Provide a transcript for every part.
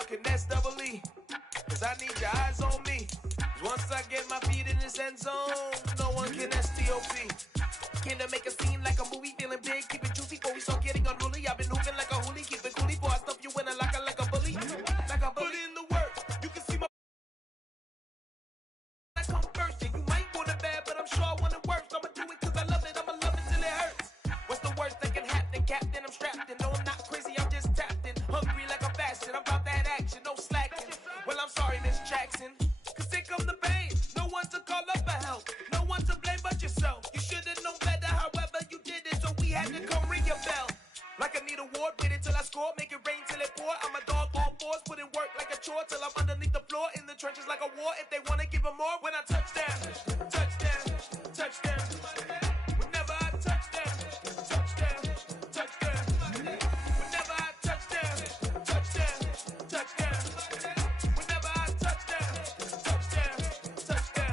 y'all can nest double E. Cause I need your eyes on me. Cause once I get my feet in this end zone, no one can STOP. Can to make a scene like a movie, feeling big, keep it juicy before we start getting unruly. I've been hooping like a hoolie, keep it coolie before I stuff you in a locker like a bully. Like a bully. Put in the work, you can see my I come first, and you might want it bad, but I'm sure I want it worse. I'ma do it cause I love it, I'ma love it till it hurts. What's the worst that can happen, Captain? I'm strapped in, no I'm not crazy, I'm just tapped in. Hungry like I'm fasting, I'm about that action, no slacking. Well I'm sorry, Miss Jackson, cause here come the pain. No one to call up for help, no one to blame but yourself. You should've known better, however you did it, so we had to come ring your bell. Like I need a ward, wait until I score, make it rain till it pour. I'm a dog on fours, put in work like a chore till I'm underneath the floor, in the trenches like a war. If they wanna give them more, when I touch down, touchdown, touchdown. Whenever I touch down, touchdown, touchdown. Whenever I touch down, touchdown, touchdown. Whenever I touch down, touchdown, touchdown.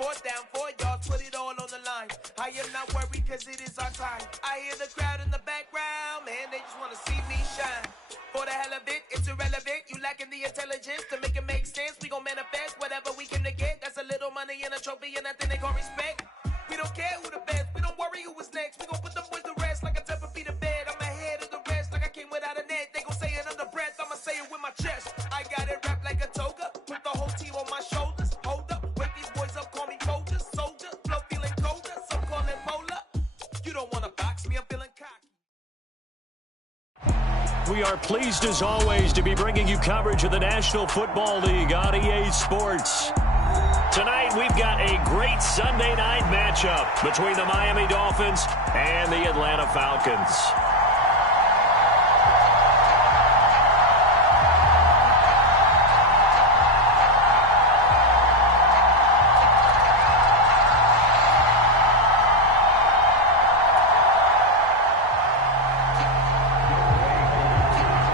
4th down, 4 yards, put it all on the line. I am not worried cause it is our time. I hear the crowd in the background, man, they just wanna see me shine. For the hell of it, it's irrelevant. You lacking the intelligence to make it make sense. We gon' manifest whatever we can to get. That's a little money and a trophy and nothing they call respect. We don't care who the best, we don't worry who was next. We gon' put them boys to rest like a 10 feet of bed. I'm ahead of the rest like I came without a net. They gon' say it under breath, I'ma say it with my chest. I got it wrapped like a toga, put the whole team on my shoulders. Hold up, wake these boys up, call me Folger, soldier. Flow feeling colder, some call it polar. You don't wanna box me, I'm feeling cocky. We are pleased as always to be bringing you coverage of the National Football League on EA Sports. Tonight we've got a great Sunday night matchup between the Miami Dolphins and the Atlanta Falcons.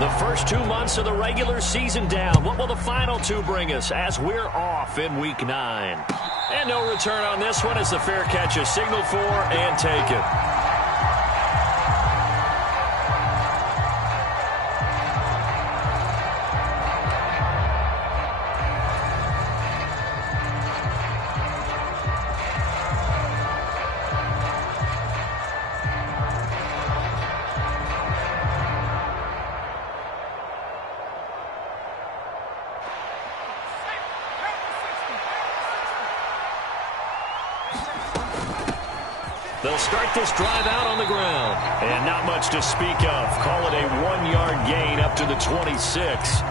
The first 2 months of the regular season down. What will the final 2 bring us as we're off in Week 9? And no return on this one as the fair catch is signaled for and taken. They'll start this drive out on the ground. And not much to speak of. Call it a 1-yard gain up to the 26.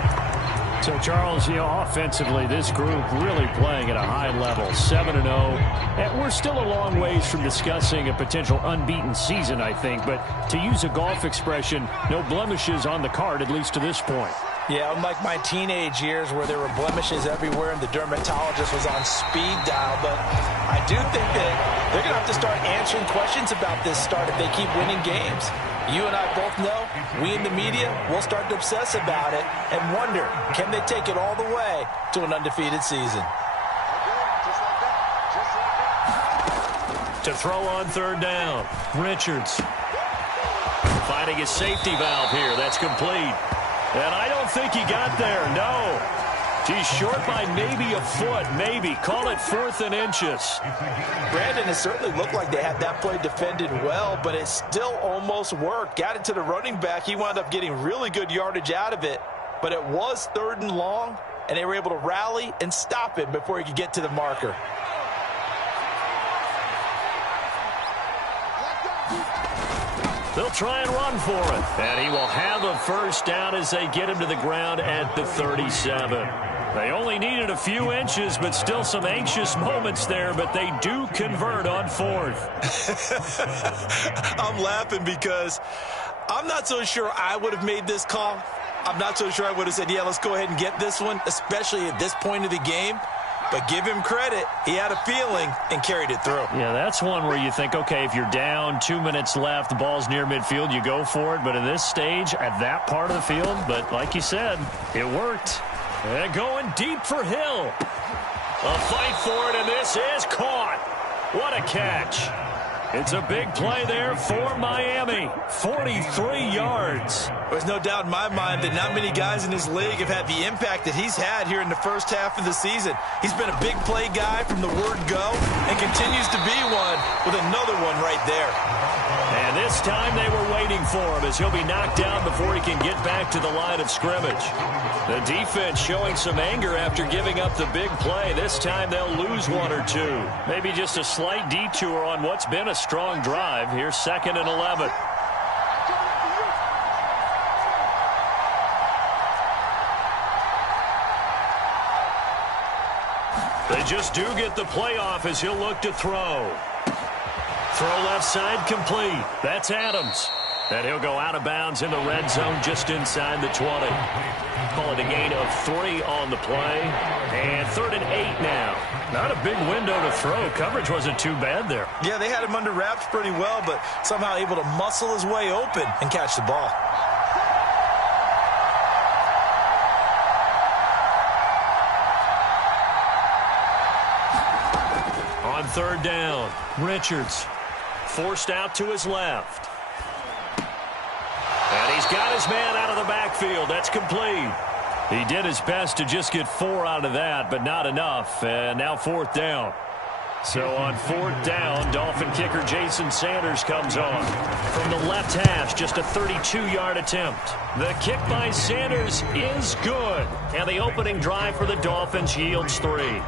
So, Charles, offensively, this group really playing at a high level, 7-0. And we're still a long ways from discussing a potential unbeaten season, I think. But to use a golf expression, no blemishes on the card, at least to this point. Yeah, unlike my teenage years where there were blemishes everywhere and the dermatologist was on speed dial. But I do think that they're going to have to start answering questions about this start if they keep winning games. You and I both know, we in the media, will start to obsess about it and wonder, can they take it all the way to an undefeated season? To throw on 3rd down, Richards. Finding his safety valve here. That's complete. And I don't think he got there, no. He's short by maybe a foot, maybe. Call it 4th and inches. Brandon, it certainly looked like they had that play defended well, but it still almost worked. Got it to the running back. He wound up getting really good yardage out of it, but it was 3rd and long, and they were able to rally and stop it before he could get to the marker. They'll try and run for it. And he will have a 1st down as they get him to the ground at the 37. They only needed a few inches, but still some anxious moments there, but they do convert on 4th. I'm laughing because I'm not so sure I would have made this call. I'm not so sure I would have said, yeah, let's go ahead and get this one, especially at this point of the game. But give him credit. He had a feeling and carried it through. Yeah, that's one where you think, okay, if you're down, 2 minutes left, the ball's near midfield, you go for it. But at this stage, at that part of the field, but like you said, it worked. And going deep for Hill. A fight for it, and this is caught. What a catch. It's a big play there for Miami. 43 yards. There's no doubt in my mind that not many guys in this league have had the impact that he's had here in the first half of the season. He's been a big play guy from the word go and continues to be one with another one right there. And this time they were waiting for him as he'll be knocked down before he can get back to the line of scrimmage. The defense showing some anger after giving up the big play. This time they'll lose one or two. Maybe just a slight detour on what's been a strong drive. Here's 2nd and 11. They just do get the playoff as he'll look to throw. Throw left side complete. That's Adams. And he'll go out of bounds in the red zone just inside the 20. Call it a gain of 3 on the play. And 3rd and 8 now. Not a big window to throw. Coverage wasn't too bad there. Yeah, they had him under wraps pretty well, but somehow able to muscle his way open and catch the ball. On 3rd down, Richards forced out to his left. And he's got his man out of the backfield. That's complete. He did his best to just get 4 out of that, but not enough. And now 4th down. So on 4th down, Dolphin kicker Jason Sanders comes on. From the left hash, just a 32-yard attempt. The kick by Sanders is good. And the opening drive for the Dolphins yields 3.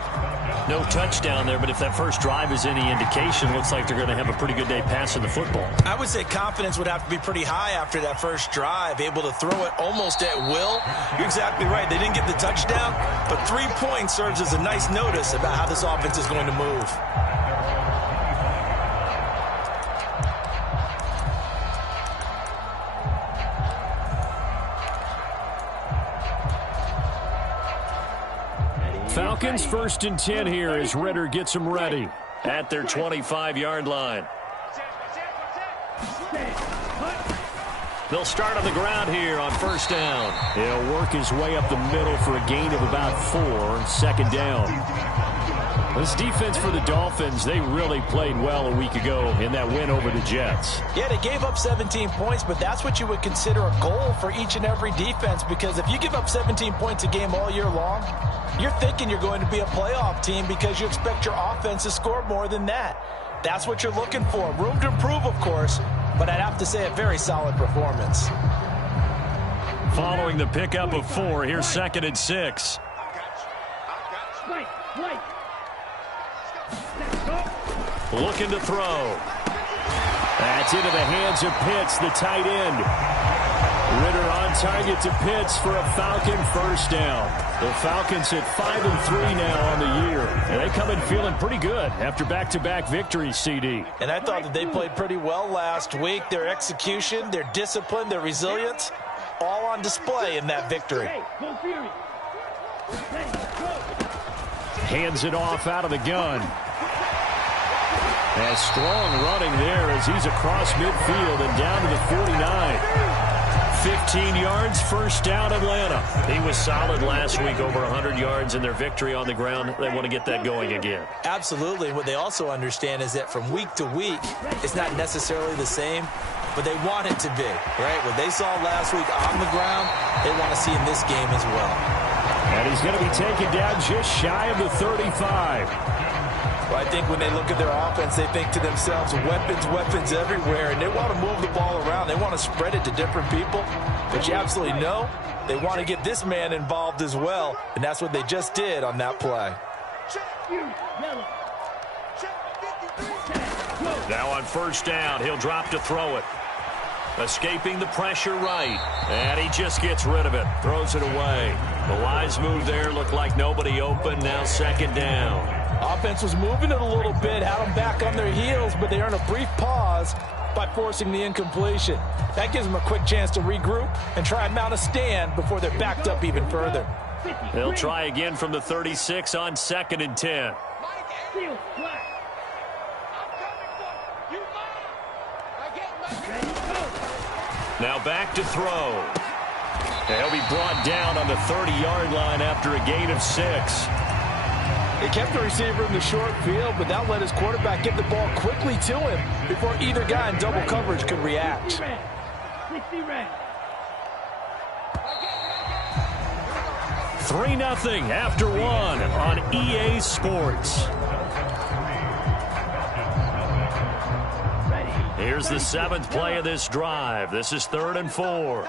No touchdown there, but if that first drive is any indication, looks like they're going to have a pretty good day passing the football. I would say confidence would have to be pretty high after that first drive, able to throw it almost at will. You're exactly right. They didn't get the touchdown, but 3 points serves as a nice notice about how this offense is going to move. Falcons 1st and 10 here as Ritter gets them ready at their 25-yard line. They'll start on the ground here on 1st down. He'll work his way up the middle for a gain of about 4. 2nd down. This defense for the Dolphins, they really played well a week ago in that win over the Jets. Yeah, they gave up 17 points, but that's what you would consider a goal for each and every defense, because if you give up 17 points a game all year long, you're thinking you're going to be a playoff team because you expect your offense to score more than that. That's what you're looking for. Room to improve, of course, but I'd have to say a very solid performance. Following the pickup of 4, here's 2nd and 6. Looking to throw. That's into the hands of Pitts, the tight end. Ritter on target to Pitts for a Falcon 1st down. The Falcons hit 5-3 now on the year. And they come in feeling pretty good after back-to-back victories, CD. And I thought that they played pretty well last week. Their execution, their discipline, their resilience, all on display in that victory. Hands it off out of the gun. And strong running there as he's across midfield and down to the 49. 15 yards, 1st down, Atlanta. He was solid last week, over 100 yards in their victory on the ground. They want to get that going again. Absolutely. What they also understand is that from week to week, it's not necessarily the same, but they want it to be, right? What they saw last week on the ground, they want to see in this game as well. And he's going to be taken down just shy of the 35. Well, I think when they look at their offense, they think to themselves, weapons, weapons everywhere, and they want to move the ball around. They want to spread it to different people, but you absolutely know they want to get this man involved as well, and that's what they just did on that play. Now on 1st down, he'll drop to throw it. Escaping the pressure right, and he just gets rid of it, throws it away. The wise move there, looked like nobody open, now 2nd down. Offense was moving it a little bit, had them back on their heels, but they earned a brief pause by forcing the incompletion. That gives them a quick chance to regroup and try and mount a stand before they're backed up even further. They'll try again from the 36 on 2nd and 10. Now back to throw. He'll be brought down on the 30-yard line after a gain of 6. He kept the receiver in the short field, but now let his quarterback get the ball quickly to him before either guy in double coverage could react. 3-0 after one on EA Sports. Here's the 7th play of this drive. This is 3rd and 4.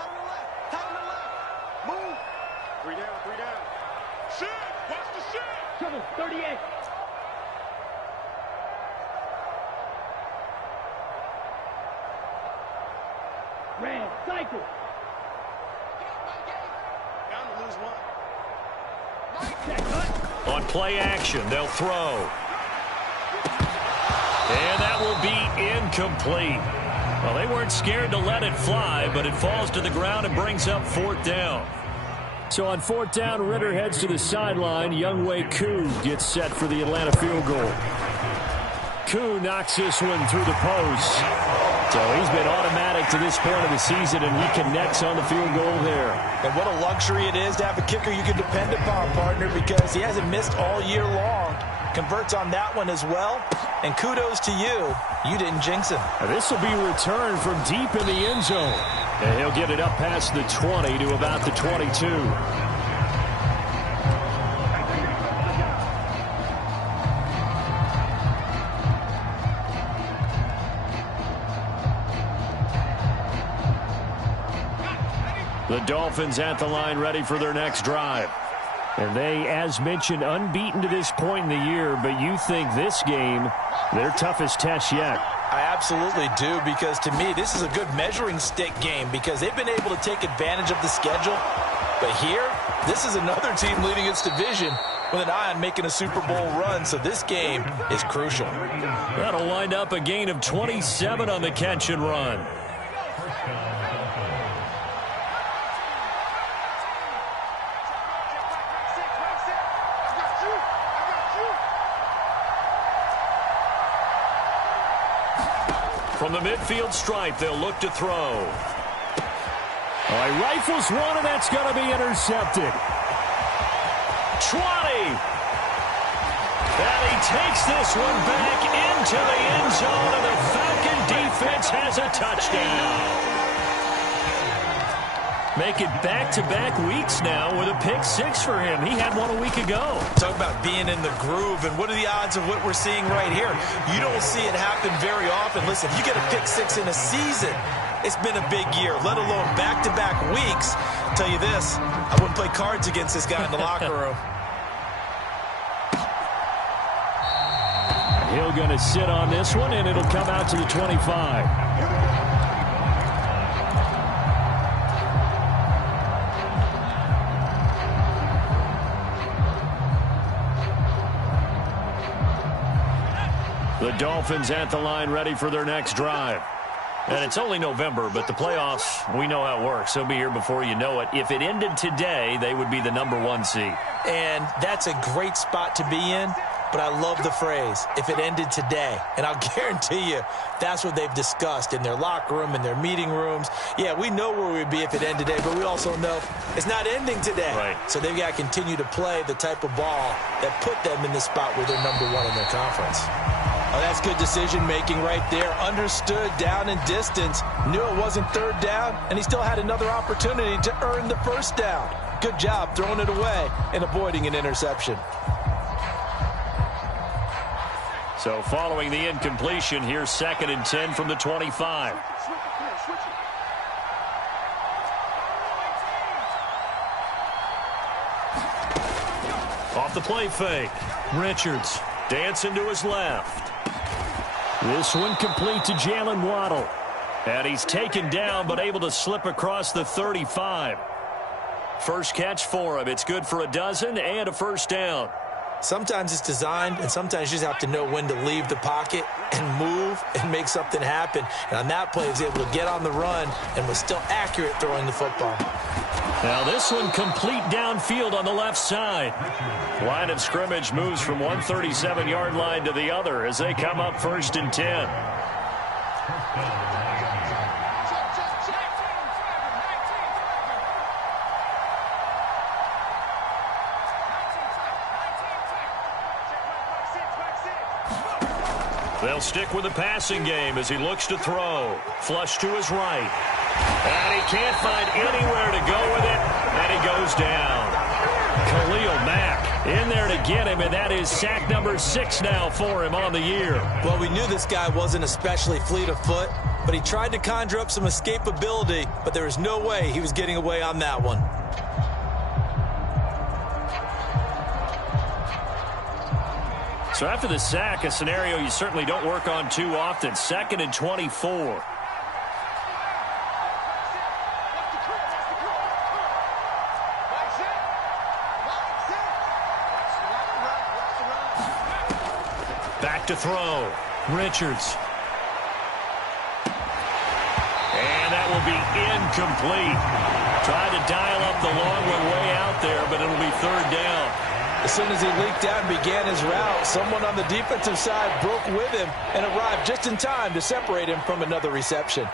On play action, they'll throw. And that will be incomplete. Well, they weren't scared to let it fly, but it falls to the ground and brings up 4th down. So on 4th down, Ritter heads to the sideline. Younghoe Koo gets set for the Atlanta field goal. Koo knocks this one through the post. So he's been automatic to this point of the season, and he connects on the field goal there. And what a luxury it is to have a kicker you can depend upon, partner, because he hasn't missed all year long. Converts on that one as well. And kudos to you. You didn't jinx him. Now this will be returned from deep in the end zone. And he'll get it up past the 20 to about the 22. The Dolphins at the line, ready for their next drive. And they, as mentioned, unbeaten to this point in the year, but you think this game, their toughest test yet. I absolutely do, because to me, this is a good measuring stick game because they've been able to take advantage of the schedule. But here, this is another team leading its division with an eye on making a Super Bowl run, so this game is crucial. That'll wind up a gain of 27 on the catch and run. From the midfield stripe, they'll look to throw. All right, rifles one, and that's going to be intercepted. 20. And he takes this one back into the end zone, and the Falcon defense has a touchdown. Make it back-to-back weeks now with a pick-6 for him. He had one a week ago. Talk about being in the groove, and what are the odds of what we're seeing right here? You don't see it happen very often. Listen, you get a pick-6 in a season, it's been a big year, let alone back-to-back weeks. I'll tell you this, I wouldn't play cards against this guy in the locker room. He'll going to sit on this one, and it'll come out to the 25. The Dolphins at the line, ready for their next drive. And it's only November, but the playoffs, we know how it works. They'll be here before you know it. If it ended today, they would be the #1 seed. And that's a great spot to be in, but I love the phrase, if it ended today. And I'll guarantee you, that's what they've discussed in their locker room, in their meeting rooms. Yeah, we know where we'd be if it ended today, but we also know it's not ending today. Right. So they've got to continue to play the type of ball that put them in the spot where they're #1 in their conference. Oh, that's good decision-making right there. Understood down and distance. Knew it wasn't 3rd down, and he still had another opportunity to earn the 1st down. Good job throwing it away and avoiding an interception. So following the incompletion, here's 2nd and 10 from the 25. Off the play fake. Richards dancing to his left. This one complete to Jalen Waddle. And he's taken down but able to slip across the 35. First catch for him. It's good for a dozen and a 1st down. Sometimes it's designed, and sometimes you just have to know when to leave the pocket and move and make something happen. And on that play, he was able to get on the run and was still accurate throwing the football. Now this one complete downfield on the left side. Line of scrimmage moves from 137-yard line to the other as they come up 1st and 10. They'll stick with the passing game as he looks to throw. Flush to his right. And he can't find anywhere to go with it, and he goes down. Khalil Mack in there to get him, and that is sack number 6 now for him on the year. Well, we knew this guy wasn't especially fleet of foot, but he tried to conjure up some escapability, but there was no way he was getting away on that one. So after the sack, a scenario you certainly don't work on too often. 2nd and 24. Back to throw. Richards. And that will be incomplete. Tried to dial up the long one way out there, but it'll be 3rd down. As soon as he leaked out and began his route, someone on the defensive side broke with him and arrived just in time to separate him from another reception.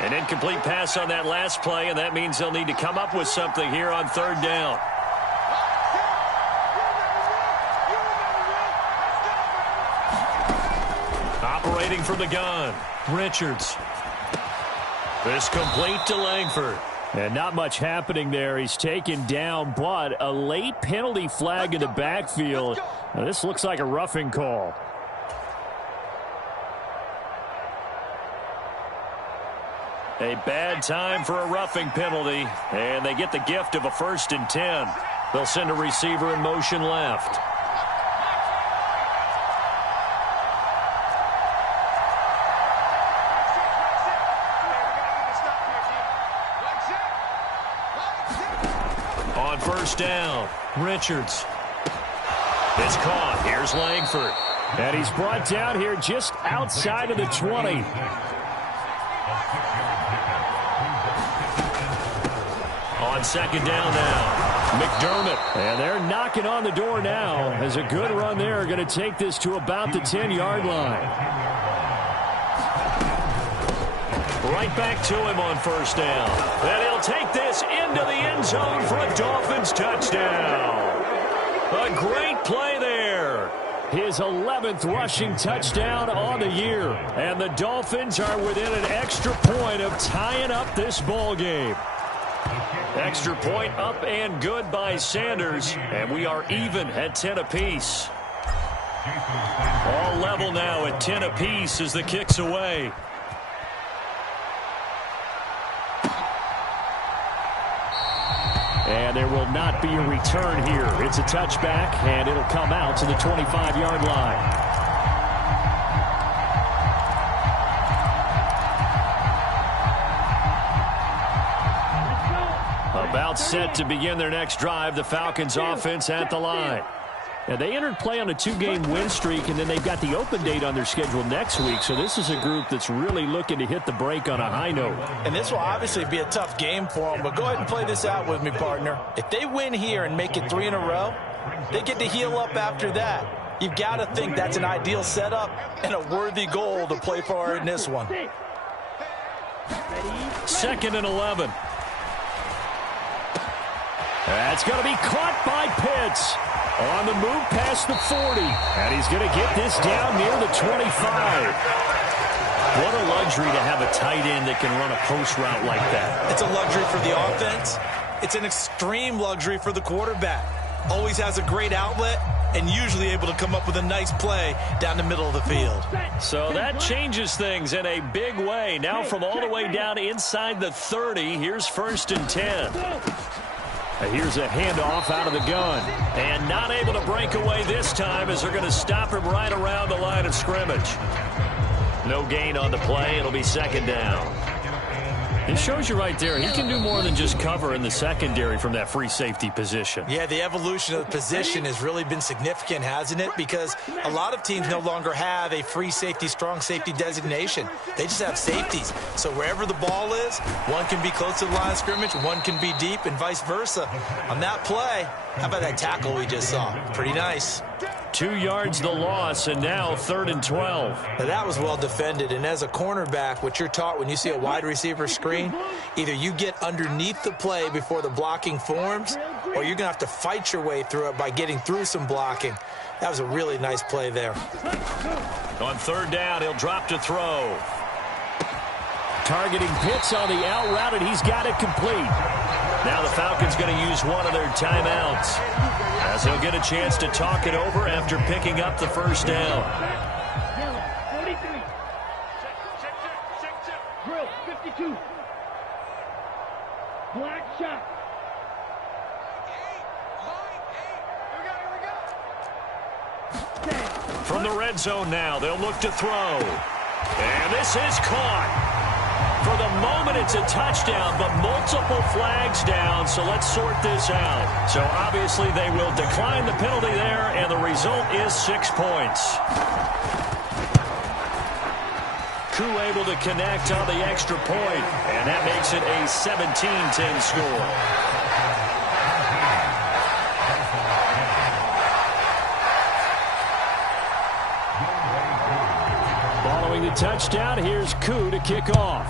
An incomplete pass on that last play, and that means they'll need to come up with something here on 3rd down. Operating from the gun, Richards. This complete to Langford. And not much happening there. He's taken down, but a late penalty flag in the backfield. Now, this looks like a roughing call. A bad time for a roughing penalty, and they get the gift of a 1st and 10. They'll send a receiver in motion left. On 1st down, Richards. It's caught. Here's Langford. And he's brought down here just outside of the 20. On 2nd down now, McDermott. And they're knocking on the door now as a good run there. Going to take this to about the 10-yard line. Right back to him on 1st down. And he'll take this into the end zone for a Dolphins touchdown. A great play there. His 11th rushing touchdown on the year. And the Dolphins are within an extra point of tying up this ball game. Extra point up and good by Sanders. And we are even at 10 apiece. All level now at 10 apiece as the kick's away. And there will not be a return here. It's a touchback, and it'll come out to the 25-yard line. About set to begin their next drive, the Falcons offense at the line. Now, they entered play on a 2-game win streak, and then they've got the open date on their schedule next week. So this is a group that's really looking to hit the break on a high note. And this will obviously be a tough game for them, but go ahead and play this out with me, partner. If they win here and make it 3 in a row, they get to heal up after that. You've got to think that's an ideal setup and a worthy goal to play for in this one. 2nd and 11. That's going to be caught by Pitts. On the move past the 40. And he's going to get this down near the 25. What a luxury to have a tight end that can run a post route like that. It's a luxury for the offense. It's an extreme luxury for the quarterback. Always has a great outlet and usually able to come up with a nice play down the middle of the field. So that changes things in a big way. Now from all the way down inside the 30, here's 1st and 10. Here's a handoff out of the gun. And not able to break away this time as they're going to stop him right around the line of scrimmage. No gain on the play. It'll be 2nd down. It shows you right there, he can do more than just cover in the secondary from that free safety position. Yeah, the evolution of the position has really been significant, hasn't it? Because a lot of teams no longer have a free safety, strong safety designation. They just have safeties. So wherever the ball is, one can be close to the line of scrimmage, one can be deep, and vice versa. On that play, how about that tackle we just saw? Pretty nice. 2 yards the loss, and now 3rd and 12. Now that was well defended, and as a cornerback, what you're taught when you see a wide receiver screen, either you get underneath the play before the blocking forms, or you're going to have to fight your way through it by getting through some blocking. That was a really nice play there. On 3rd down, he'll drop to throw. Targeting Pitts on the out route, and he's got it complete. Now the Falcons going to use one of their timeouts, as he'll get a chance to talk it over after picking up the first down. Drill 52. Black shot. From the red zone now, they'll look to throw. And this is caught. For the moment, it's a touchdown, but multiple flags down, so let's sort this out. So obviously they will decline the penalty there, and the result is 6 points. Koo able to connect on the extra point, and that makes it a 17-10 score. Following the touchdown, here's Koo to kick off.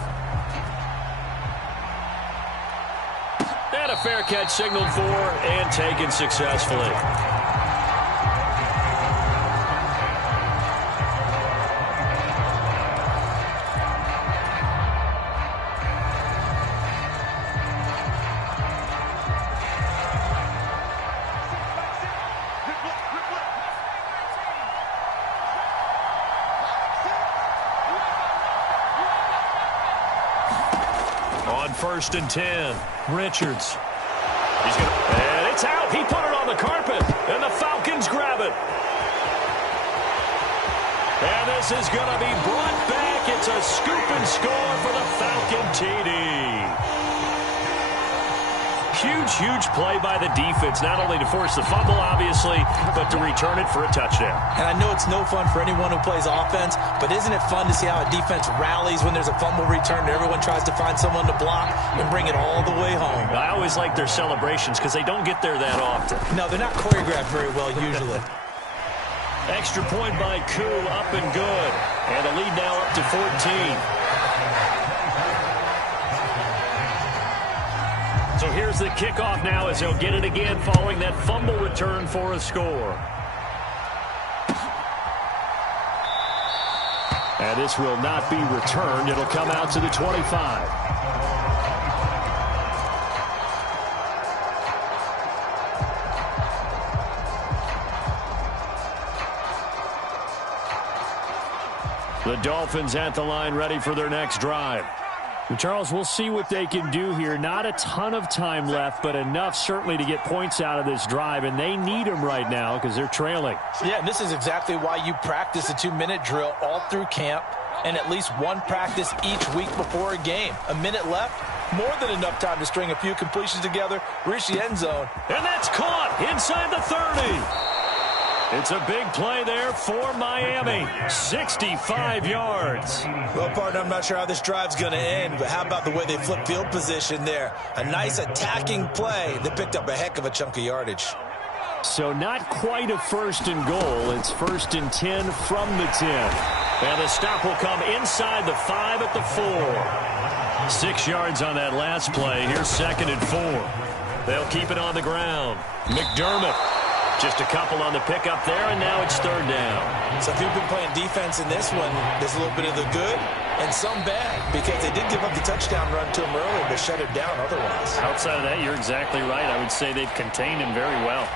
And a fair catch signaled for and taken successfully. On 1st and 10, Richards. And it's out. He put it on the carpet, and the Falcons grab it. And this is going to be brought back. It's a scoop and score for the Falcon TD. Huge play by the defense, not only to force the fumble, obviously, but to return it for a touchdown. And I know it's no fun for anyone who plays offense, but isn't it fun to see how a defense rallies when there's a fumble return and everyone tries to find someone to block and bring it all the way home? I always like their celebrations because they don't get there that often. No, they're not choreographed very well usually. Extra point by Koo, up and good. And the lead now up to 14. So here's the kickoff now as he'll get it again following that fumble return for a score. And this will not be returned. It'll come out to the 25. The Dolphins at the line, ready for their next drive. Charles, we'll see what they can do here. Not a ton of time left, but enough certainly to get points out of this drive, and they need them right now because they're trailing. Yeah, and this is exactly why you practice a 2-minute drill all through camp and at least one practice each week before a game. A minute left, more than enough time to string a few completions together, reach the end zone. And that's caught inside the 30. It's a big play there for Miami. 65 yards. Well, partner, I'm not sure how this drive's going to end, but how about the way they flip field position there? A nice attacking play that picked up a heck of a chunk of yardage. So not quite a 1st and goal. It's 1st and 10 from the 10. And the stop will come inside the 5 at the 4. 6 yards on that last play. Here's 2nd and 4. They'll keep it on the ground. McDermott. Just a couple on the pickup there, and now it's 3rd down. So if you've been playing defense in this one, there's a little bit of the good and some bad, because they did give up the touchdown run to him earlier, but shut it down otherwise. Outside of that, you're exactly right. I would say they've contained him very well.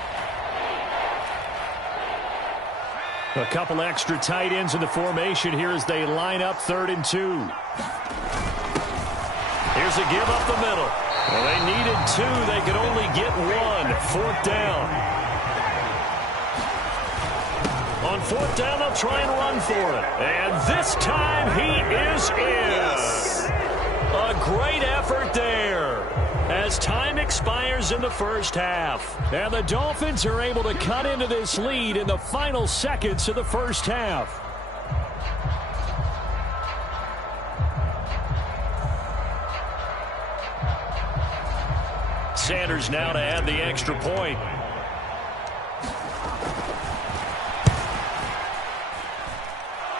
A couple extra tight ends in the formation here as they line up 3rd and 2. Here's a give up the middle. Well, they needed 2. They could only get 1. 4th down. On 4th down, they'll try and run for it. And this time, he is in. Yes. A great effort there as time expires in the first half. And the Dolphins are able to cut into this lead in the final seconds of the first half. Sanders now to add the extra point.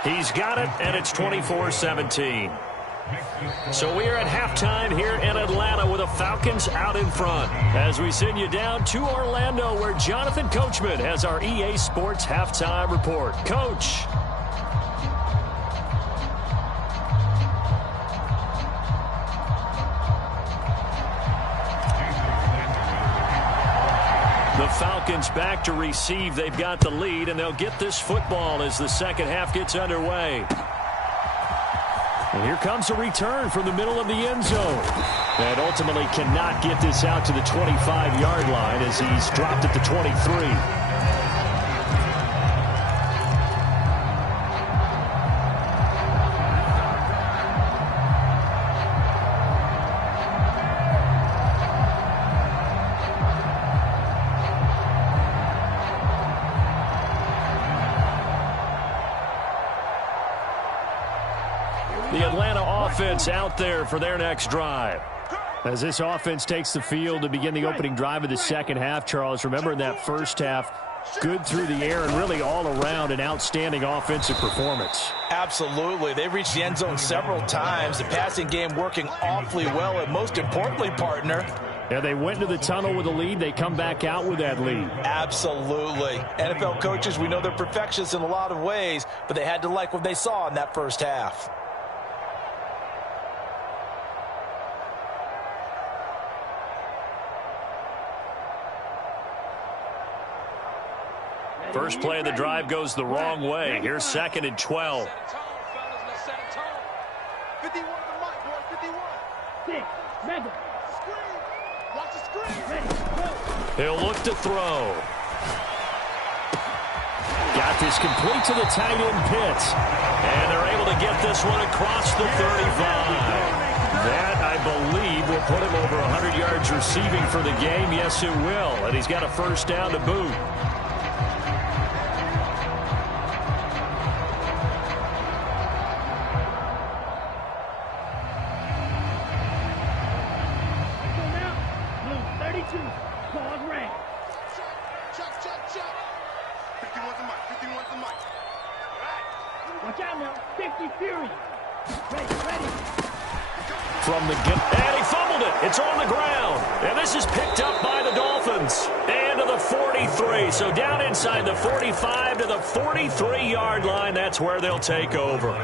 He's got it, and it's 24-17. So we are at halftime here in Atlanta with the Falcons out in front. As we send you down to Orlando, where Jonathan Coachman has our EA Sports halftime report. Coach. The Falcons back to receive. They've got the lead, and they'll get this football as the second half gets underway. And here comes a return from the middle of the end zone. And ultimately cannot get this out to the 25-yard line as he's dropped at the 23. The Atlanta offense out there for their next drive. As this offense takes the field to begin the opening drive of the second half, Charles, remember in that first half, good through the air and really all around an outstanding offensive performance. Absolutely. They reached the end zone several times. The passing game working awfully well, and most importantly, partner, yeah, they went to the tunnel with a lead. They come back out with that lead. Absolutely. NFL coaches, we know they're perfectionists in a lot of ways, but they had to like what they saw in that first half. First play of the drive goes the wrong way. Here's 2nd and 12. 51 to Mike, boy, 51. 6, mega. Screen. Watch the screen. Ready, go. He'll look to throw. Got this complete to the tight end Pitts. And they're able to get this one across the 35. That, I believe, will put him over 100 yards receiving for the game. Yes, it will. And he's got a first down to boot. From the get, and he fumbled it. It's on the ground. And this is picked up by the Dolphins. And to the 43. So down inside the 45 to the 43-yard line. That's where they'll take over.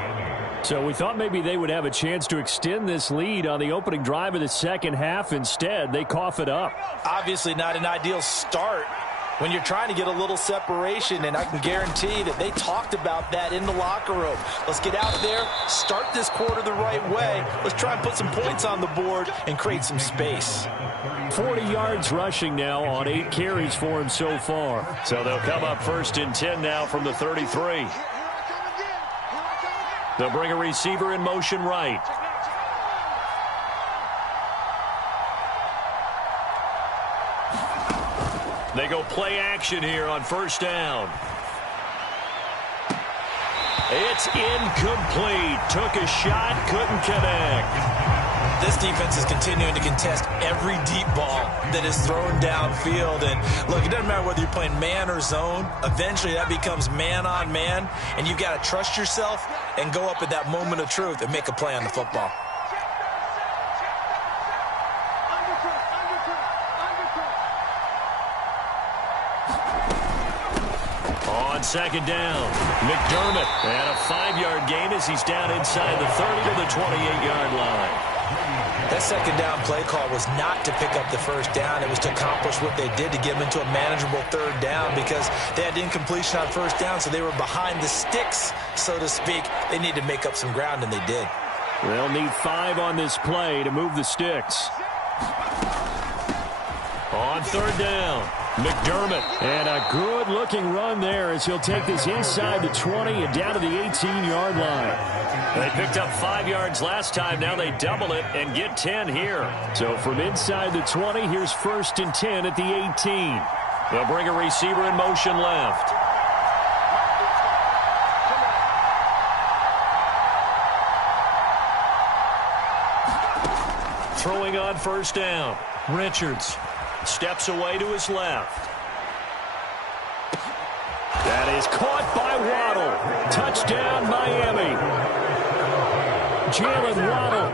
So we thought maybe they would have a chance to extend this lead on the opening drive of the second half. Instead, they cough it up. Obviously not an ideal start when you're trying to get a little separation, and I can guarantee that they talked about that in the locker room. Let's get out there, start this quarter the right way. Let's try and put some points on the board and create some space. 40 yards rushing now on 8 carries for him so far. So they'll come up 1st and 10 now from the 33. They'll bring a receiver in motion right. They go play action here on 1st down. It's incomplete. Took a shot, couldn't connect. This defense is continuing to contest every deep ball that is thrown downfield. And look, it doesn't matter whether you're playing man or zone. Eventually that becomes man on man. And you've got to trust yourself and go up at that moment of truth and make a play on the football. On 2nd down, McDermott and a 5-yard gain as he's down inside the 30 to the 28-yard line. That 2nd down play call was not to pick up the 1st down. It was to accomplish what they did to get them into a manageable 3rd down because they had incompletion on 1st down, so they were behind the sticks, so to speak. They need to make up some ground, and they did. They'll need 5 on this play to move the sticks. On 3rd down, McDermott. And a good-looking run there as he'll take this inside the 20 and down to the 18-yard line. They picked up 5 yards last time. Now they double it and get 10 here. So from inside the 20, here's 1st and 10 at the 18. They'll bring a receiver in motion left. Throwing on 1st down, Richards steps away to his left. That is caught by Waddle. Touchdown, Miami. Jalen Waddle,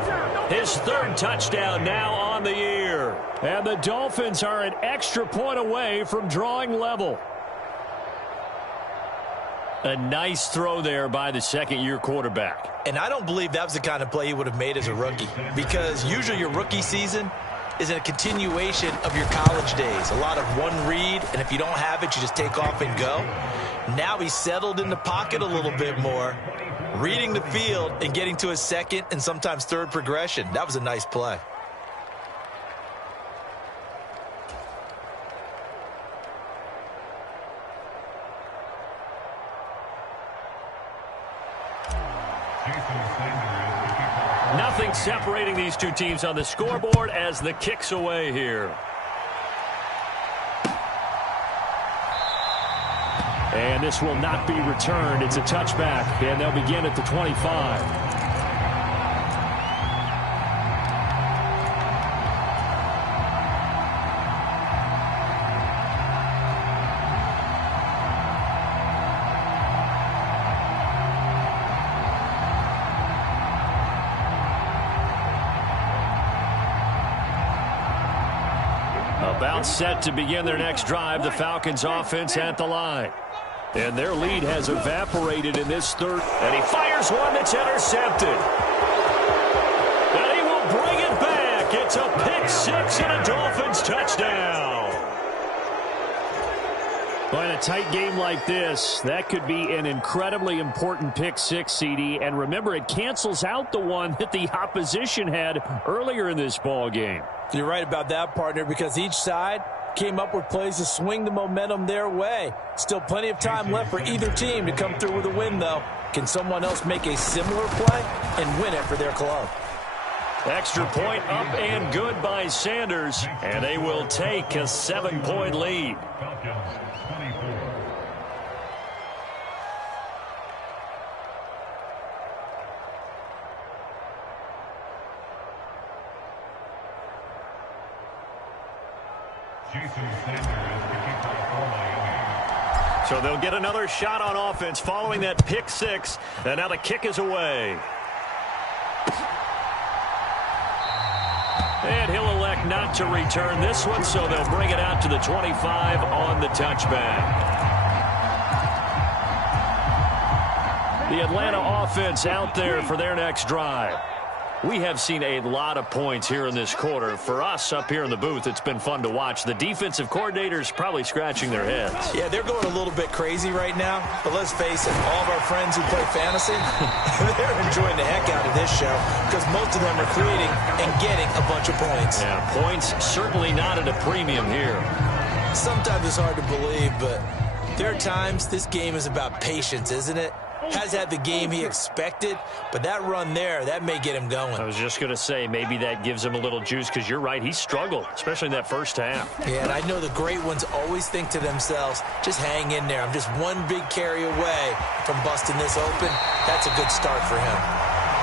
his third touchdown now on the year. And the Dolphins are an extra point away from drawing level. A nice throw there by the second-year quarterback. And I don't believe that was the kind of play he would have made as a rookie, because usually your rookie season is a continuation of your college days. A lot of one read, and if you don't have it, you just take off and go. Now he's settled in the pocket a little bit more, reading the field and getting to his second and sometimes third progression. That was a nice play. Nothing separating these two teams on the scoreboard as the kick's away here. And this will not be returned. It's a touchback, and they'll begin at the 25. About set to begin their next drive, the Falcons offense at the line. And their lead has evaporated in this third. And he fires one that's intercepted. And he will bring it back. It's a pick six and a Dolphins touchdown. Well, in a tight game like this, that could be an incredibly important pick six, CD. And remember, it cancels out the one that the opposition had earlier in this ball game. You're right about that, partner, because each side came up with plays to swing the momentum their way. Still plenty of time left for either team to come through with a win, though. Can someone else make a similar play and win it for their club? Extra point up and good by Sanders, and they will take a 7-point lead. So they'll get another shot on offense following that pick six, and now the kick is away. And he'll elect not to return this one, so they'll bring it out to the 25 on the touchback. The Atlanta offense out there for their next drive. We have seen a lot of points here in this quarter. For us up here in the booth, it's been fun to watch. The defensive coordinators probably scratching their heads. Yeah, they're going a little bit crazy right now. But let's face it, all of our friends who play fantasy, they're enjoying the heck out of this show because most of them are creating and getting a bunch of points. Yeah, points certainly not at a premium here. Sometimes it's hard to believe, but there are times this game is about patience, isn't it? Has had the game he expected, but that run there, that may get him going. I was just going to say, maybe that gives him a little juice because you're right, he struggled, especially in that first half. Yeah, and I know the great ones always think to themselves, just hang in there. I'm just one big carry away from busting this open. That's a good start for him.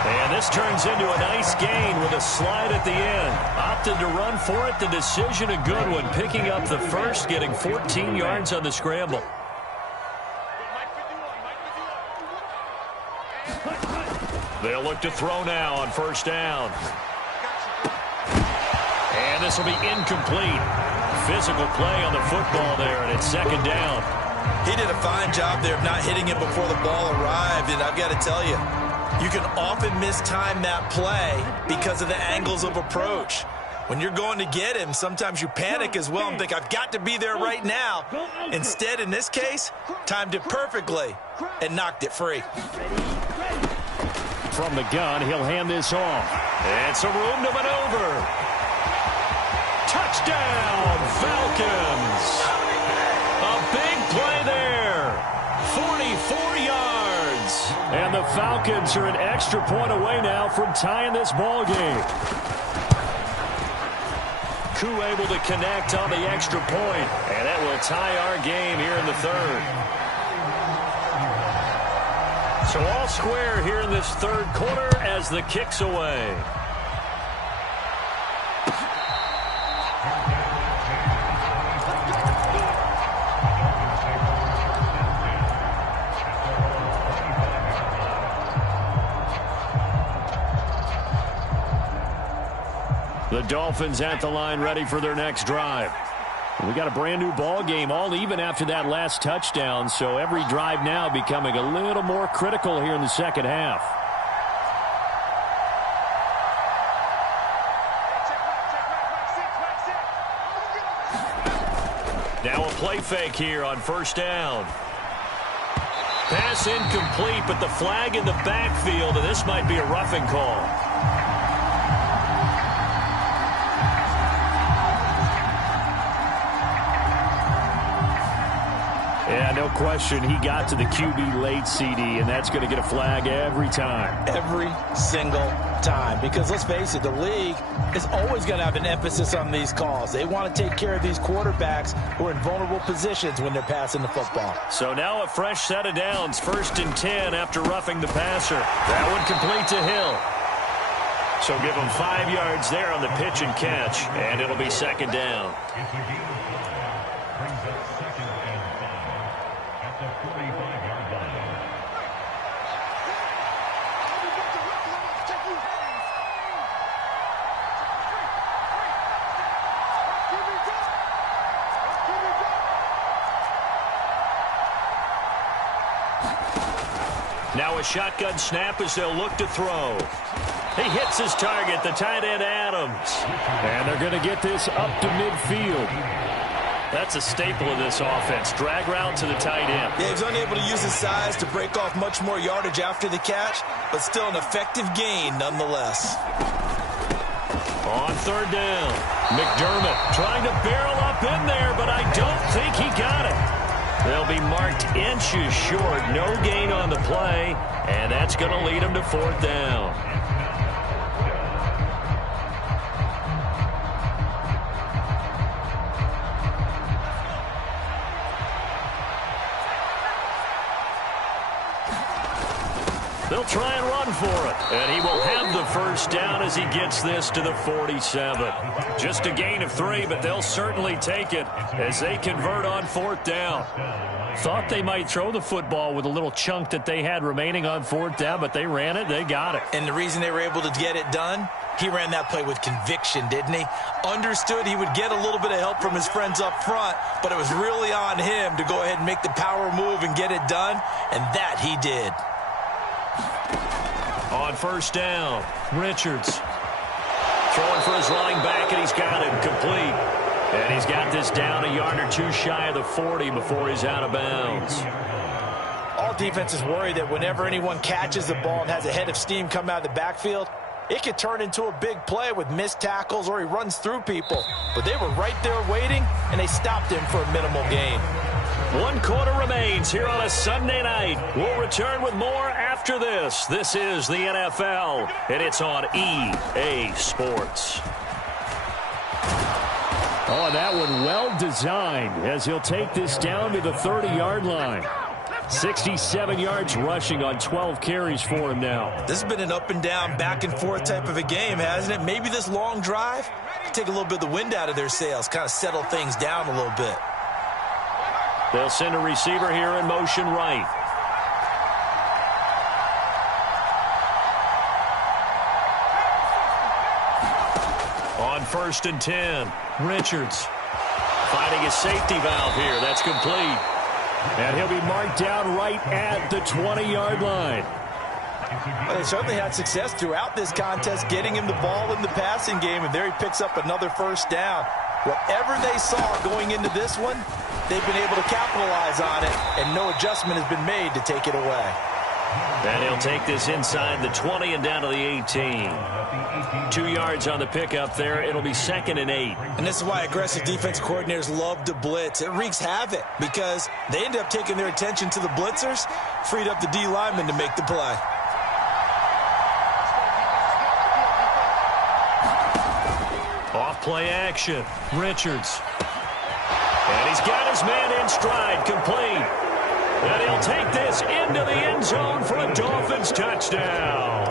And this turns into a nice gain with a slide at the end. Opted to run for it. The decision a good one, picking up the first, getting 14 yards on the scramble. They'll look to throw now on first down. And this will be incomplete. Physical play on the football there, and it's second down. He did a fine job there of not hitting it before the ball arrived, and I've got to tell you, you can often mistime that play because of the angles of approach. When you're going to get him, sometimes you panic as well and think, I've got to be there right now. Instead, in this case, timed it perfectly and knocked it free. From the gun, he'll hand this off. And some room to maneuver. Touchdown, Falcons. A big play there. 44 yards. And the Falcons are an extra point away now from tying this ball game. Koo able to connect on the extra point. And that will tie our game here in the third. So all square here in this third quarter as the kick's away. The Dolphins at the line, ready for their next drive. We got a brand new ball game, all even after that last touchdown, so every drive now becoming a little more critical here in the second half. Now a play fake here on first down. Pass incomplete, but the flag in the backfield, and this might be a roughing call. Yeah, no question. He got to the QB late, CD, and that's going to get a flag every time. Every single time. Because let's face it, the league is always going to have an emphasis on these calls. They want to take care of these quarterbacks who are in vulnerable positions when they're passing the football. So now a fresh set of downs. 1st and 10 after roughing the passer. That one complete to Hill. So give him 5 yards there on the pitch and catch, and it'll be 2nd down. Now a shotgun snap as they'll look to throw. He hits his target, the tight end Adams. And they're going to get this up to midfield. That's a staple of this offense. Drag route to the tight end. Yeah, he's unable to use his size to break off much more yardage after the catch, but still an effective gain nonetheless. On 3rd down, McDermott trying to barrel up in there, but I don't think he got it. They'll be marked inches short. No gain on the play, and that's going to lead them to 4th down. They'll try and run for it, and he will have the 1st down as he gets this to the 47. Just a gain of 3, but they'll certainly take it as they convert on 4th down. Thought they might throw the football with a little chunk that they had remaining on 4th down, but they ran it, they got it. And the reason they were able to get it done, he ran that play with conviction, didn't he? Understood he would get a little bit of help from his friends up front, but it was really on him to go ahead and make the power move and get it done, and that he did. On 1st down, Richards throwing for his running back, and he's got it complete. And he's got this down a yard or two shy of the 40 before he's out of bounds. All defenses worry that whenever anyone catches the ball and has a head of steam come out of the backfield, it could turn into a big play with missed tackles or he runs through people. But they were right there waiting, and they stopped him for a minimal gain. 1 quarter remains here on a Sunday night. We'll return with more after this. This is the NFL, and it's on EA Sports. Oh, that one well designed as he'll take this down to the 30-yard line. 67 yards rushing on 12 carries for him now. This has been an up and down, back and forth type of a game, hasn't it? Maybe this long drive take a little bit of the wind out of their sails, kind of settle things down a little bit. They'll send a receiver here in motion right. On 1st and 10, Richards finding a safety valve here. That's complete. And he'll be marked down right at the 20-yard line. Well, they certainly had success throughout this contest, getting him the ball in the passing game, and there he picks up another 1st down. Whatever they saw going into this one, they've been able to capitalize on it, and no adjustment has been made to take it away. And he'll take this inside the 20 and down to the 18. 2 yards on the pickup there. It'll be 2nd and 8. And this is why aggressive defense coordinators love to blitz. It wreaks havoc because they end up taking their attention to the blitzers, freed up the D lineman to make the play. Off play action. Richards. And he's got his man in stride, complete. And he'll take this into the end zone for a Dolphins touchdown.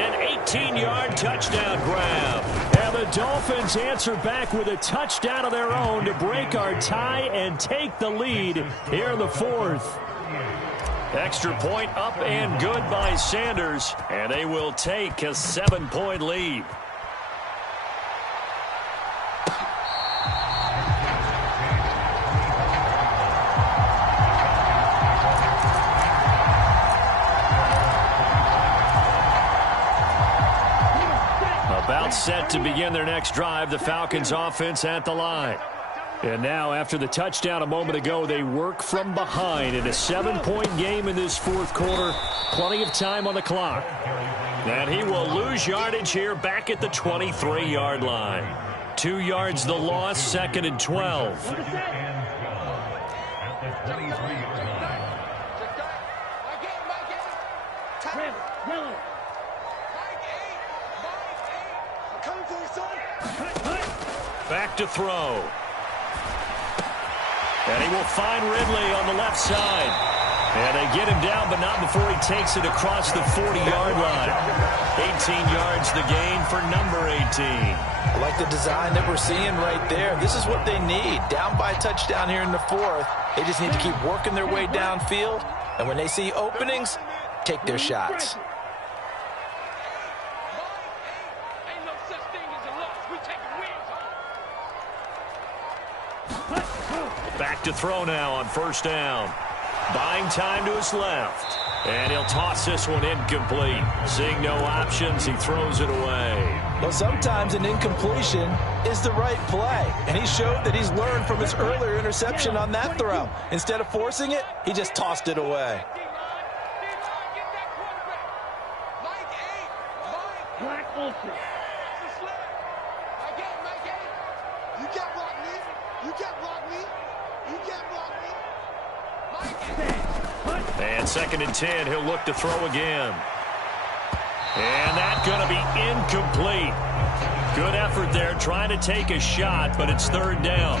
An 18-yard touchdown grab. And the Dolphins answer back with a touchdown of their own to break our tie and take the lead here in the 4th. Extra point up and good by Sanders. And they will take a 7-point lead. About set to begin their next drive, the Falcons offense at the line. And now, after the touchdown a moment ago, they work from behind in a 7-point game in this fourth quarter. Plenty of time on the clock. And he will lose yardage here back at the 23-yard line. 2 yards the loss, 2nd and 12. Back to throw. And he will find Ridley on the left side. And they get him down, but not before he takes it across the 40-yard line. 18 yards the gain for number 18. I like the design that we're seeing right there. This is what they need. Down by a touchdown here in the fourth. They just need to keep working their way downfield. And when they see openings, take their shots. Back to throw now on first down. Buying time to his left. And he'll toss this one incomplete. Seeing no options, he throws it away. Well, sometimes an incompletion is the right play. And he showed that he's learned from his earlier interception on that throw. Instead of forcing it, he just tossed it away. And 2nd and 10, he'll look to throw again. And that's going to be incomplete. Good effort there, trying to take a shot, but it's 3rd down.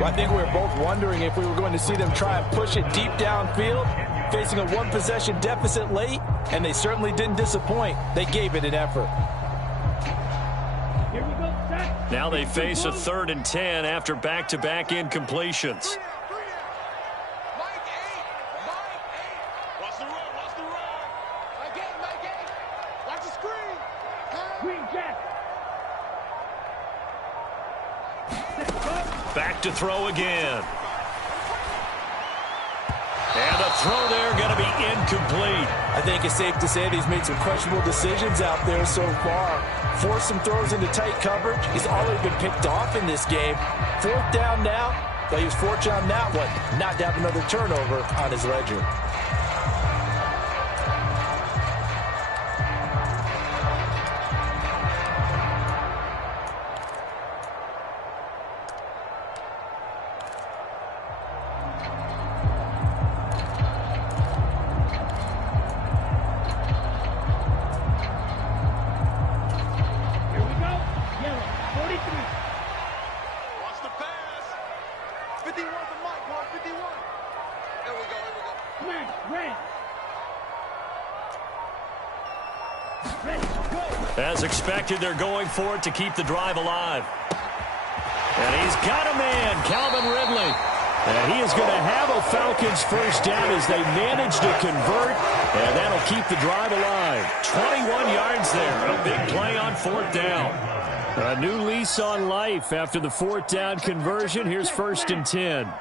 Well, I think we were both wondering if we were going to see them try and push it deep downfield, facing a one-possession deficit late, and they certainly didn't disappoint. They gave it an effort. Now they face a 3rd and 10 after back-to-back incompletions. Back to throw again. And the throw there going to be incomplete. I think it's safe to say that he's made some questionable decisions out there so far. Forced some throws into tight coverage. He's already been picked off in this game. 4th down now, but he was fortunate on that one. Not to have another turnover on his ledger. As expected, they're going for it to keep the drive alive. And he's got a man, Calvin Ridley. And he is going to have a Falcons first down as they manage to convert. And that'll keep the drive alive. 21 yards there. A big play on 4th down. A new lease on life after the 4th down conversion. Here's 1st and 10.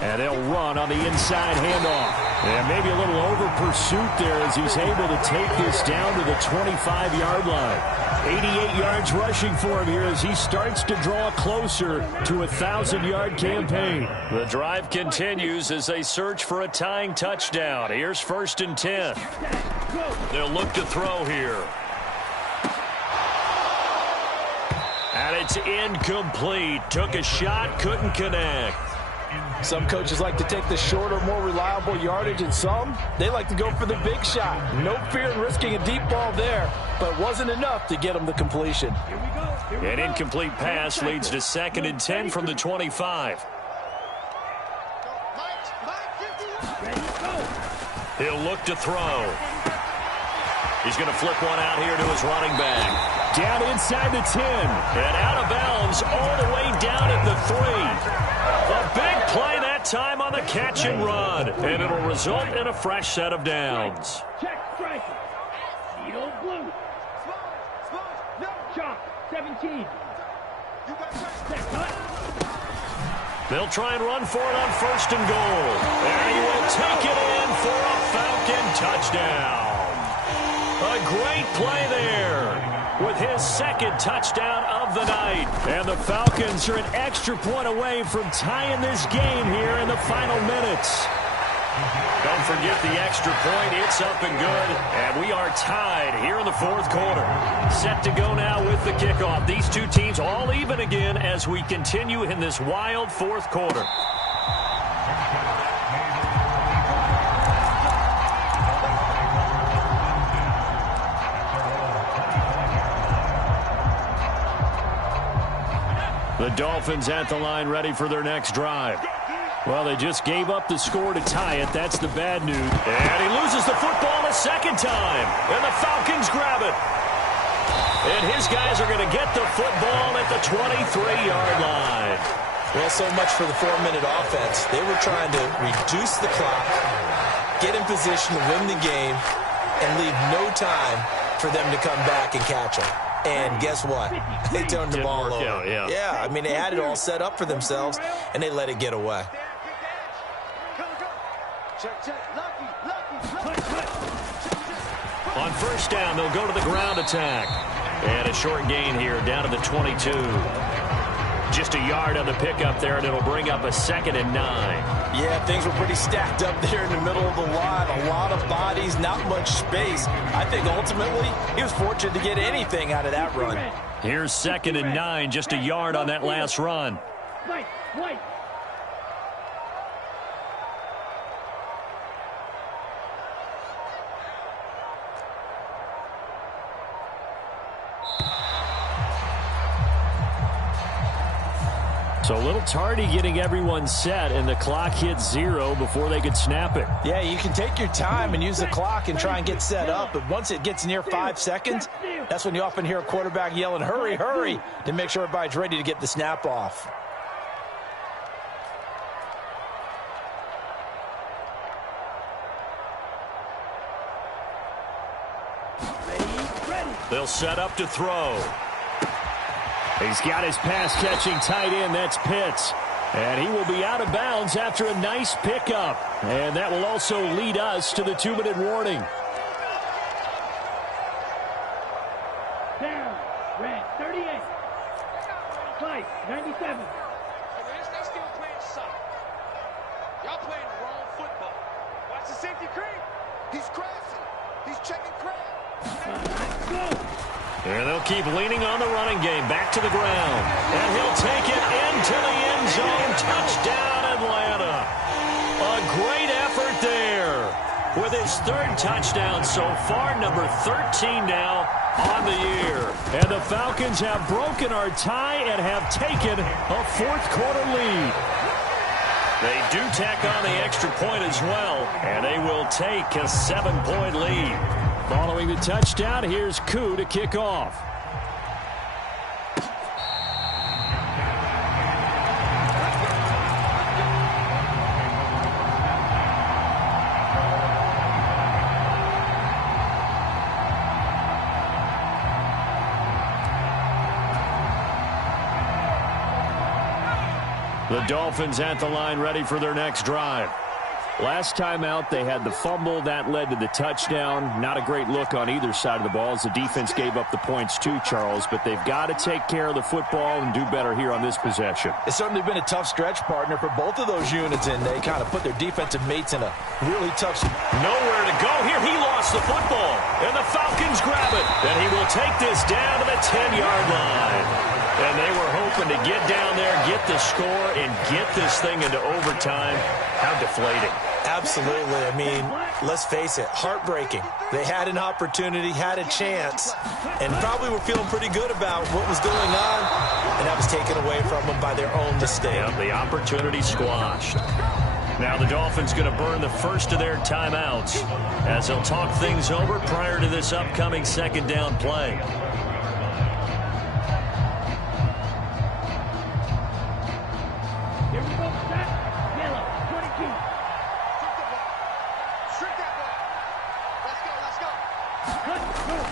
And they'll run on the inside handoff. And maybe a little over pursuit there as he's able to take this down to the 25-yard line. 88 yards rushing for him here as he starts to draw closer to a 1,000-yard campaign. The drive continues as they search for a tying touchdown. Here's 1st and 10. They'll look to throw here. And it's incomplete. Took a shot, couldn't connect. Some coaches like to take the shorter, more reliable yardage, and some, they like to go for the big shot. No fear in risking a deep ball there, but it wasn't enough to get them the completion. An incomplete pass leads to 2nd and 10 from the 25. He'll look to throw. He's going to flip one out here to his running back. Down inside the 10. And out of bounds all the way down at the 3. A big play that time on the catch and run. And it'll result in a fresh set of downs. Check strike. Needle blue. Chalk 17. They'll try and run for it on 1st and goal. And he will take it in for a Falcon touchdown. A great play there with his second touchdown of the night. And the Falcons are an extra point away from tying this game here in the final minutes. Don't forget the extra point. It's up and good. And we are tied here in the fourth quarter. Set to go now with the kickoff. These two teams all even again as we continue in this wild fourth quarter. The Dolphins at the line ready for their next drive. Well, they just gave up the score to tie it. That's the bad news. And he loses the football a second time. And the Falcons grab it. And his guys are going to get the football at the 23-yard line. Well, so much for the 4-minute offense. They were trying to reduce the clock, get in position to win the game, and leave no time for them to come back and catch them. And guess what? They turned the ball over. Yeah, I mean, they had it all set up for themselves, and they let it get away. On first down, they'll go to the ground attack. And a short gain here down to the 22. Just a yard on the pickup there, and it'll bring up a 2nd and 9. Yeah, things were pretty stacked up there in the middle of the line. A lot of bodies, not much space. I think ultimately he was fortunate to get anything out of that run. Here's 2nd and 9, just a yard on that last run. Wait. So a little tardy getting everyone set, and the clock hits 0 before they could snap it. Yeah, you can take your time and use the clock and try and get set up, but once it gets near 5 seconds, that's when you often hear a quarterback yelling, hurry, hurry, to make sure everybody's ready to get the snap off. They'll set up to throw. He's got his pass-catching tight end. That's Pitts. And he will be out of bounds after a nice pickup. And that will also lead us to the 2-minute warning. Down. Red, 38. Fight, 97. They still playing soccer. Y'all playing the wrong football. Watch the safety creep. He's crashing. He's checking crab. Let's go. And they'll keep leaning on the running game. Back to the ground. And he'll take it into the end zone. Touchdown, Atlanta. A great effort there. With his 3rd touchdown so far, number 13 now on the year. And the Falcons have broken our tie and have taken a fourth-quarter lead. They do tack on the extra point as well. And they will take a 7-point lead. Following the touchdown, here's Koo to kick off. The Dolphins at the line ready for their next drive. Last time out, they had the fumble. That led to the touchdown. Not a great look on either side of the ball as the defense gave up the points too, Charles. But they've got to take care of the football and do better here on this possession. It's certainly been a tough stretch, partner, for both of those units, and they kind of put their defensive mates in a really tough spot. Nowhere to go here. He lost the football, and the Falcons grab it. And he will take this down to the 10-yard line. And they were hoping to get down there, get the score, and get this thing into overtime. How deflating. Absolutely. I mean, let's face it, heartbreaking. They had an opportunity, had a chance, and probably were feeling pretty good about what was going on, and that was taken away from them by their own mistake. Yep, the opportunity squashed. Now the Dolphins going to burn the first of their timeouts as they'll talk things over prior to this upcoming 2nd down play. Here we go, set. Yellow, 22.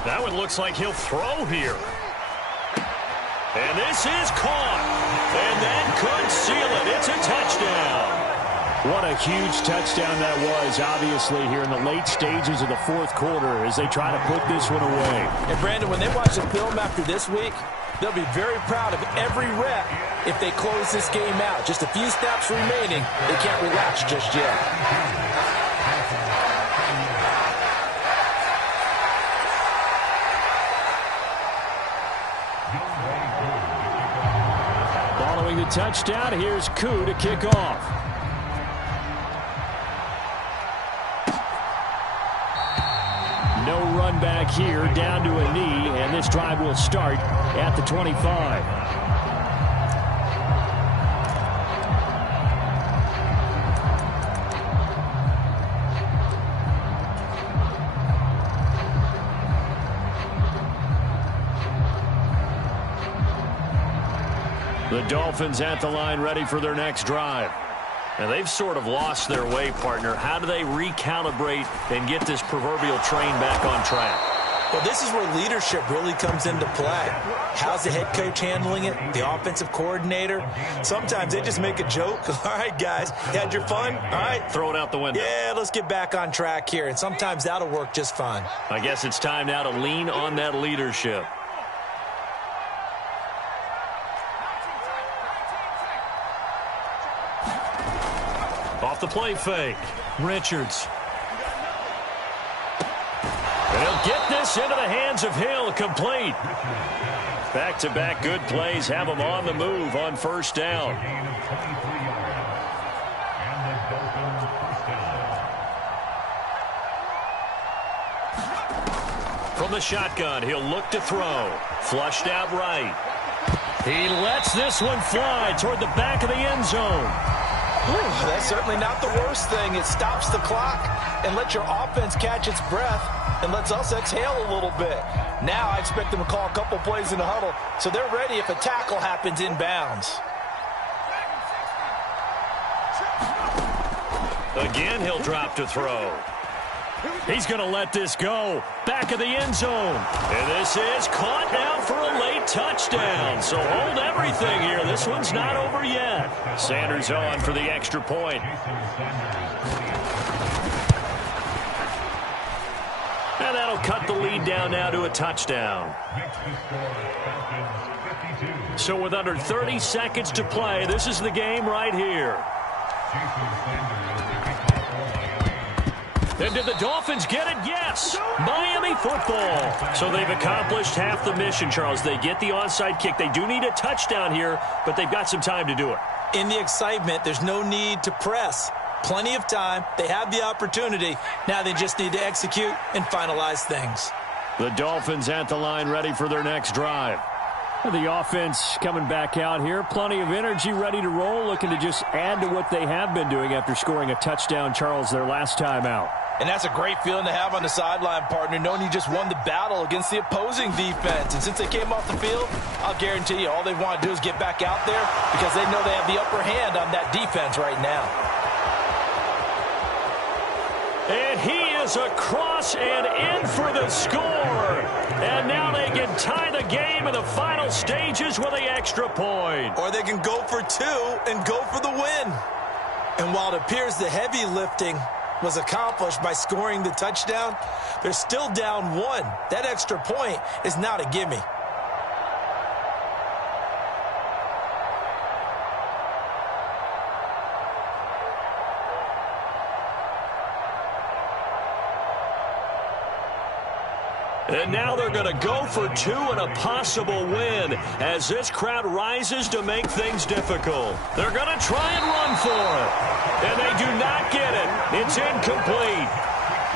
That one looks like he'll throw here. And this is caught. And that could seal it. It's a touchdown. What a huge touchdown that was, obviously, here in the late stages of the fourth quarter as they try to put this one away. And, Brandon, when they watch the film after this week, they'll be very proud of every rep if they close this game out. Just a few snaps remaining. They can't relax just yet. Following the touchdown, here's Koo to kick off. No run back here, down to a knee, and this drive will start at the 25. The Dolphins at the line, ready for their next drive. And they've sort of lost their way, partner. How do they recalibrate and get this proverbial train back on track? Well, this is where leadership really comes into play. How's the head coach handling it? The offensive coordinator? Sometimes they just make a joke. All right, guys, you had your fun? All right. Throw it out the window. Yeah, let's get back on track here. And sometimes that'll work just fine. I guess it's time now to lean on that leadership. Off the play fake. Richards. And he'll get this into the hands of Hill, complete. Back-to-back good plays have him on the move on first down. From the shotgun, he'll look to throw. Flushed out right. He lets this one fly toward the back of the end zone. Ooh, that's certainly not the worst thing. It stops the clock and lets your offense catch its breath and lets us exhale a little bit. Now I expect them to call a couple plays in the huddle so they're ready if a tackle happens inbounds. Again, he'll drop to throw. He's going to let this go. Back of the end zone. And this is caught now for a late touchdown. So hold everything here. This one's not over yet. Sanders on for the extra point. And that'll cut the lead down now to a touchdown. So with under 30 seconds to play, this is the game right here. And did the Dolphins get it? Yes. Miami football. So they've accomplished half the mission, Charles. They get the onside kick. They do need a touchdown here, but they've got some time to do it. In the excitement, there's no need to press. Plenty of time. They have the opportunity. Now they just need to execute and finalize things. The Dolphins at the line, ready for their next drive. The offense coming back out here. Plenty of energy, ready to roll, looking to just add to what they have been doing after scoring a touchdown, Charles, their last time out. And that's a great feeling to have on the sideline, partner, knowing you just won the battle against the opposing defense. And since they came off the field, I'll guarantee you all they want to do is get back out there because they know they have the upper hand on that defense right now. And he is across and in for the score. And now they can tie the game in the final stages with the extra point. Or they can go for two and go for the win. And while it appears the heavy lifting was accomplished by scoring the touchdown, they're still down one. That extra point is not a gimme. And now they're going to go for two and a possible win as this crowd rises to make things difficult. They're going to try and run for it. And they do not get it. It's incomplete.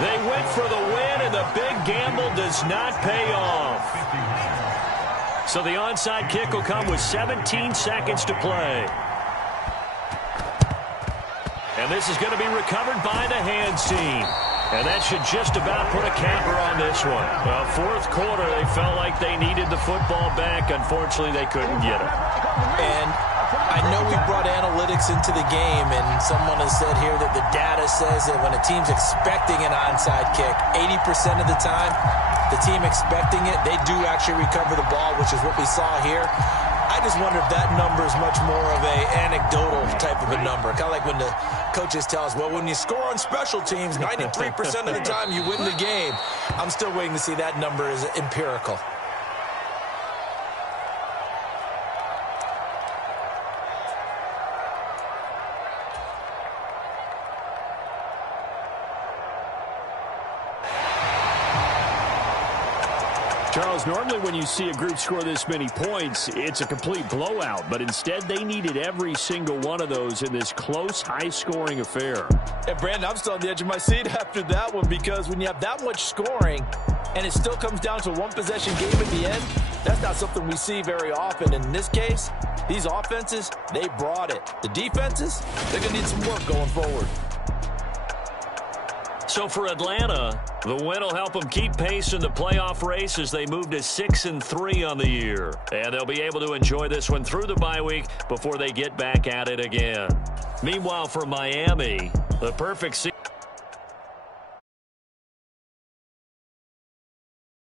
They went for the win, and the big gamble does not pay off. So the onside kick will come with 17 seconds to play. And this is going to be recovered by the hands team. And that should just about put a capper on this one. Well, fourth quarter, they felt like they needed the football back. Unfortunately, they couldn't get it. And I know we brought analytics into the game, and someone has said here that the data says that when a team's expecting an onside kick, 80% of the time, the team expecting it, they do actually recover the ball, which is what we saw here. I just wonder if that number is much more of a anecdotal type of a number. Kind of like when the coaches tell us, well, when you score on special teams, 93% of the time you win the game. I'm still waiting to see that number is empirical. Charles, normally when you see a group score this many points, it's a complete blowout. But instead, they needed every single one of those in this close, high-scoring affair. And, Brandon, I'm still on the edge of my seat after that one because when you have that much scoring and it still comes down to a one-possession game at the end, that's not something we see very often. And in this case, these offenses, they brought it. The defenses, they're going to need some work going forward. So for Atlanta, the win will help them keep pace in the playoff race as they move to 6-3 on the year. And they'll be able to enjoy this one through the bye week before they get back at it again. Meanwhile, for Miami, the perfect season.